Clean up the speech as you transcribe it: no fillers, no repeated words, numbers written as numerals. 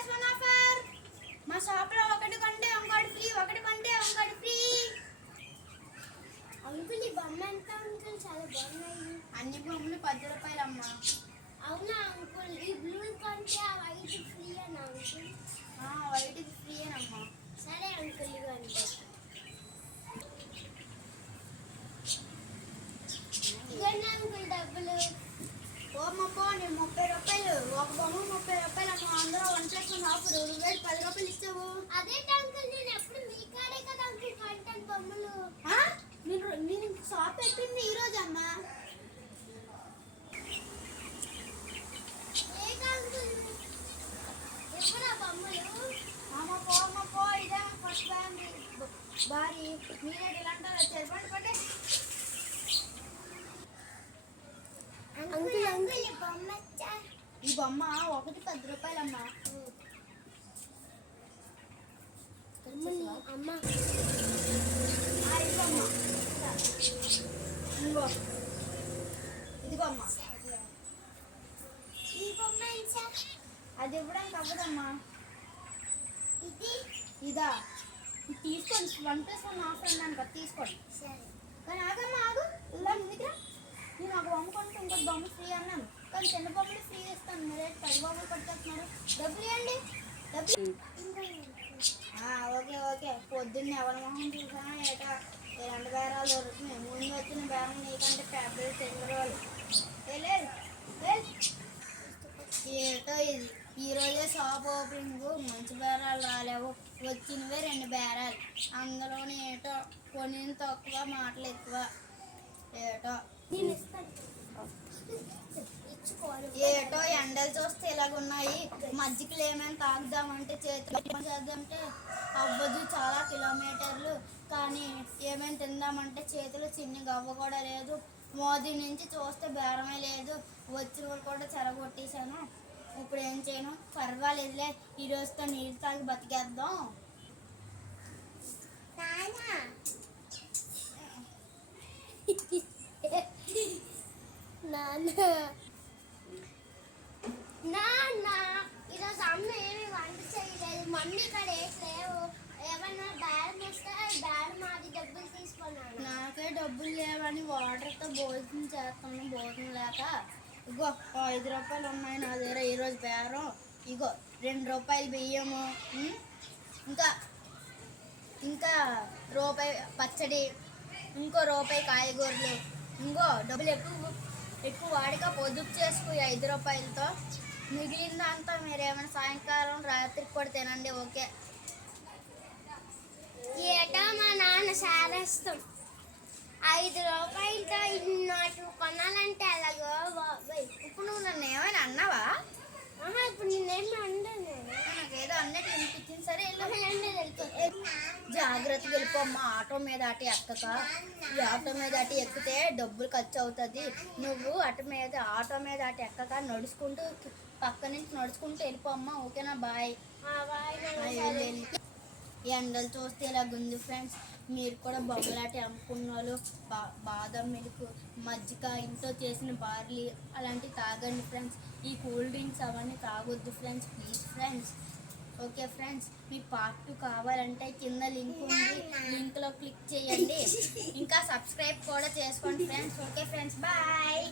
Plus one offer. మా shop లో ఒకటి కొంటే ఇంకోటి ఫ్రీ, ఒకటి కొంటే ఇంకోటి ఫ్రీ. అంకుల్ ఈ బొమ్మ ఎంత అంకుల్? చాలా బాగున్నాయి. అన్ని బొమ్మలు 10 రూపాయలు అమ్మా. అవునా అంకుల్? ఈ బ్లూ కొంటే ఆ వైట్ ఫ్రీ అన్నా అంకుల్? వైట్ ఫ్రీ అమ్మా. సరే అంకుల్ ఇవ్వండి. ఇవ్వండి అంకుల్ డబ్బులు. ఓమ్మో నేను 30 రూపాయలు ఒక బొమ్మ 30 రూపాయలు అమ్మా. అందరూ 1 ప్లస్ 1 ఆఫర్. నువ్వు 10 రూపాయలు ఇస్తావు. అదేంటి అంకుల్? నేను ఎప్పుడు మీ కాడే కదా అంకుల్ కొంటాను బొమ్మలు. నేను షాప్ పెట్టింది ఈ రోజు అమ్మా. పో ఇదే ఫస్ట్ బారీ. మీరే ఇలాంటి చెప్పండి పట్టే. అంకుల్ అంకుల్ ఈ బొమ్మ ఒకటి 10 రూపాయలు అమ్మా. అమ్మా ఇదిగో అమ్మా. ఈ బొమ్మ అది ఇవ్వడానికి అవ్వదమ్మా. ఇది ఇదా ఇది తీసుకోండి. 1 ప్లస్ 1 ఆఫర్ అన్నాను కదా, తీసుకోండి. కానీ ఆగమ్మా ఆగు. ఇలా ముందుగా నేను ఒక బొమ్మ కొంటే ఇంకొక బొమ్మ ఫ్రీ అన్నాను, కానీ చిన్న బొమ్మలు ఫ్రీ ఇస్తాను. మీరే 10 బొమ్మలు పట్టుకొస్తున్నారు. డబ్బులు ఇవ్వండి. డబ్బులు ఓకే. పొద్దున్న ఎవరి మొహం చూసానా ఏటా ఇలాంటి బేరాలు దొరుకుతున్నాయి. ముందు వచ్చిన బేరం నీకంటే పెద్దలు తెలియని వాళ్ళు. ఏటో ఇది ఈరోజే షాప్ ఓపెనింగ్. మంచి బేరాలు రాలేవు. వచ్చినవే 2 బేరాలు. అందులోనే ఏటో కొన్ని తక్కువ మాటలు ఎక్కువ. ఏటో ఎండలు చూస్తే ఇలాగున్నాయి. మజ్జిగలు ఏమైనా తాగుదామంటే చేతులు చేద్దామంటే అవ్వదు. చాలా కిలోమీటర్లు. కానీ ఏమైనా తిందామంటే చేతులు చిన్నగా అవ్వ కూడా లేదు. మోదీ నుంచి చూస్తే బేరమే లేదు. వచ్చిన వాళ్ళు కూడా చెరగొట్టేశాను. ఇప్పుడు ఏం చేయను? పర్వాలేదులే, ఈ రోజుతో నీళ్ళు తాగి బతికేద్దాం. ఈరోజు అమ్మ ఏమి వంట చేయలేదు. మమ్మీ ఇక్కడ లేవు. ఏమన్నా బేరం వస్తే బేరం మాది డబ్బులు తీసుకున్నాను. నాకే డబ్బులు లేవని వాటర్తో భోజనం చేస్తాను. భోజనం లేక ఇగో 5 రూపాయలు ఉన్నాయి నా దగ్గర ఈరోజు బేరం. ఇగో 2 రూపాయలు బియ్యము, ఇంకా రూపాయి పచ్చడి, ఇంకో రూపాయి కాయగూరలు. ఇంకో డబ్బులు ఎక్కువ వాడిగా పొదుపు చేసుకు 5 రూపాయలతో. మిగిలిందంతా మీరేమైనా సాయంకాలం రాత్రికి కూడా తినండి. ఓకే. ఏటో మా నాన్న సారేస్తాం. 5 రూపాయలతో ఇన్నట్టు కొనాలంటే ఎలాగో బాబాయ్. ఇప్పుడు నువ్వు నన్ను ఏమైనా అన్నావా? ఇప్పుడు నేనేమి అంటాను. నాకేదో అన్నట్టు వినిపించింది. సరే జాగ్రత్తగా వెళ్ళిపోమ్మా. ఆటో మీద అటు ఎక్కక. ఈ ఆటో మీద అటు ఎక్కితే డబ్బులు ఖర్చు అవుతుంది. నువ్వు ఆటో మీద అటు ఎక్కక నడుచుకుంటూ పక్క నుంచి నడుచుకుంటూ వెళ్ళిపోమ్మా. ఓకేనా? బాయ్. ఎండలు చూస్తే ఇలాగుంది ఫ్రెండ్స్. మీరు కూడా బొమ్మలాట అమ్ముకున్న వాళ్ళు బాదం మిల్క్, మజ్జిగ, ఇంట్లో చేసిన బార్లీ అలాంటివి తాగండి ఫ్రెండ్స్. ఈ కూల్ డ్రింక్స్ అవన్నీ తాగొద్దు friends, please friends. Okay friends, మీకు పార్ట్ 2 కావాలంటే కింద లింక్ ఉంది. లింక్లో క్లిక్ చేయండి. ఇంకా సబ్స్క్రైబ్ కూడా చేసుకోండి ఫ్రెండ్స్. Okay friends, bye.